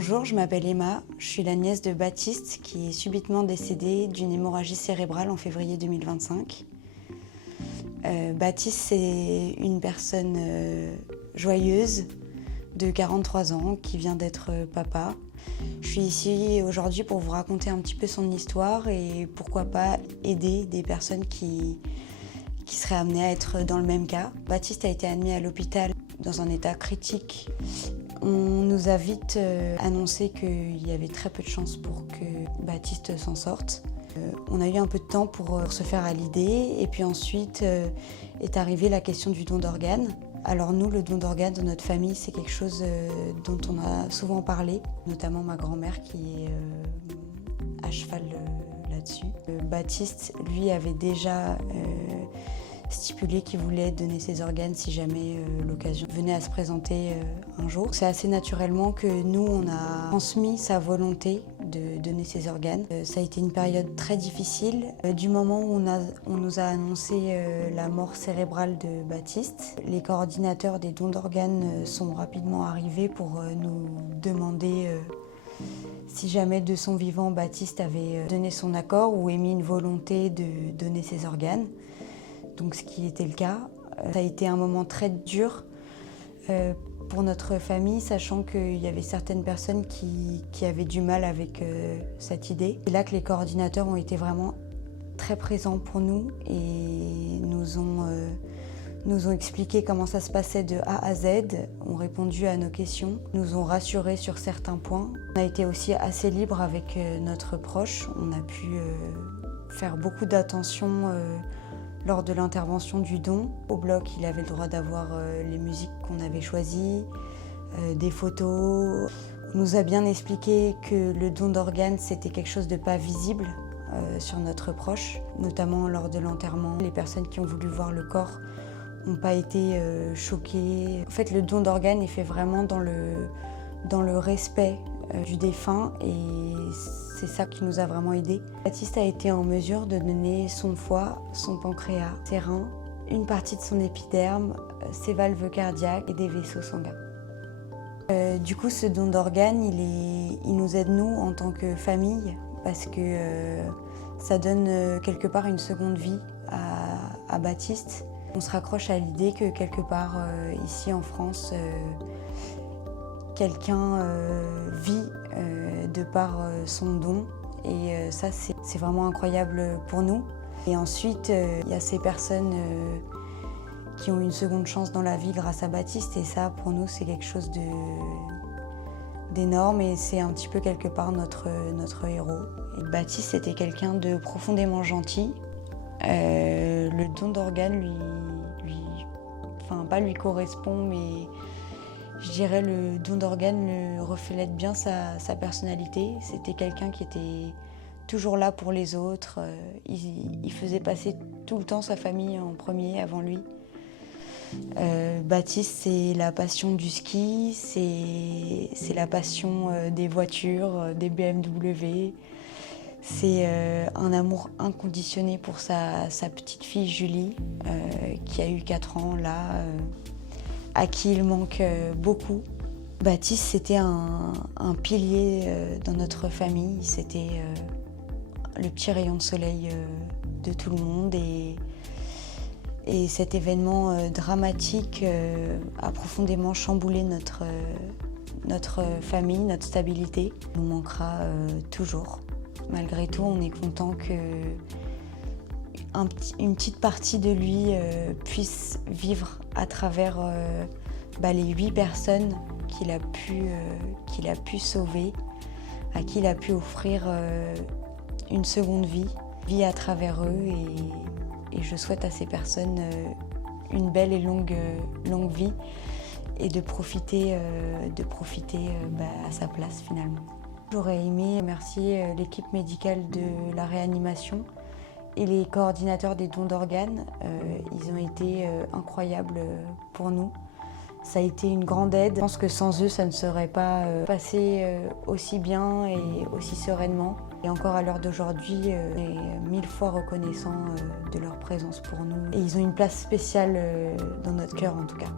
Bonjour, je m'appelle Emma, je suis la nièce de Baptiste qui est subitement décédé d'une hémorragie cérébrale en février 2025. Baptiste, c'est une personne joyeuse de 43 ans qui vient d'être papa. Je suis ici aujourd'hui pour vous raconter un petit peu son histoire et pourquoi pas aider des personnes qui seraient amenées à être dans le même cas. Baptiste a été admis à l'hôpital dans un état critique. On nous a vite annoncé qu'il y avait très peu de chances pour que Baptiste s'en sorte. On a eu un peu de temps pour se faire à l'idée et puis ensuite est arrivée la question du don d'organes. Alors nous, le don d'organes dans notre famille, c'est quelque chose dont on a souvent parlé, notamment ma grand-mère qui est à cheval là-dessus. Baptiste, lui, avait déjà stipulé qu'il voulait donner ses organes si jamais l'occasion venait à se présenter un jour. C'est assez naturellement que nous, on a transmis sa volonté de donner ses organes. Ça a été une période très difficile. Du moment où on nous a annoncé la mort cérébrale de Baptiste, les coordinateurs des dons d'organes sont rapidement arrivés pour nous demander si jamais de son vivant Baptiste avait donné son accord ou émis une volonté de donner ses organes. Donc ce qui était le cas. Ça a été un moment très dur pour notre famille, sachant qu'il y avait certaines personnes qui avaient du mal avec cette idée. C'est là que les coordinateurs ont été vraiment très présents pour nous et nous ont expliqué comment ça se passait de A à Z, ont répondu à nos questions, nous ont rassurés sur certains points. On a été aussi assez libre avec notre proche, on a pu faire beaucoup d'attention lors de l'intervention du don. Au bloc, il avait le droit d'avoir les musiques qu'on avait choisies, des photos. On nous a bien expliqué que le don d'organes, c'était quelque chose de pas visible sur notre proche, notamment lors de l'enterrement. Les personnes qui ont voulu voir le corps n'ont pas été choquées. En fait, le don d'organes est fait vraiment dans le respect du défunt et c'est ça qui nous a vraiment aidés. Baptiste a été en mesure de donner son foie, son pancréas, ses reins, une partie de son épiderme, ses valves cardiaques et des vaisseaux sanguins. Du coup, ce don d'organes, il nous aide nous en tant que famille parce que ça donne quelque part une seconde vie à Baptiste. On se raccroche à l'idée que quelque part ici en France, quelqu'un vit de par son don et ça c'est vraiment incroyable pour nous. Et ensuite il y a ces personnes qui ont une seconde chance dans la vie grâce à Baptiste et ça pour nous c'est quelque chose d'énorme et c'est un petit peu quelque part notre héros. Et Baptiste était quelqu'un de profondément gentil. Le don d'organes lui correspond mais je dirais le don d'organes reflète bien sa personnalité. C'était quelqu'un qui était toujours là pour les autres. Il faisait passer tout le temps sa famille en premier avant lui. Baptiste, c'est la passion du ski, c'est la passion des voitures, des BMW. C'est un amour inconditionné pour sa petite fille Julie, qui a eu 4 ans là. À qui il manque beaucoup. Baptiste, c'était un pilier dans notre famille. C'était le petit rayon de soleil de tout le monde. Et cet événement dramatique a profondément chamboulé notre famille, notre stabilité. Il nous manquera toujours. Malgré tout, on est content que une petite partie de lui puisse vivre à travers les 8 personnes qu'il a pu sauver, à qui il a pu offrir une seconde vie à travers eux et je souhaite à ces personnes une belle et longue vie et de profiter à sa place finalement. J'aurais aimé remercier l'équipe médicale de la réanimation et les coordinateurs des dons d'organes. Ils ont été incroyables pour nous. Ça a été une grande aide. Je pense que sans eux, ça ne serait pas passé aussi bien et aussi sereinement. Et encore à l'heure d'aujourd'hui, on est 1000 fois reconnaissant de leur présence pour nous. Et ils ont une place spéciale dans notre cœur en tout cas.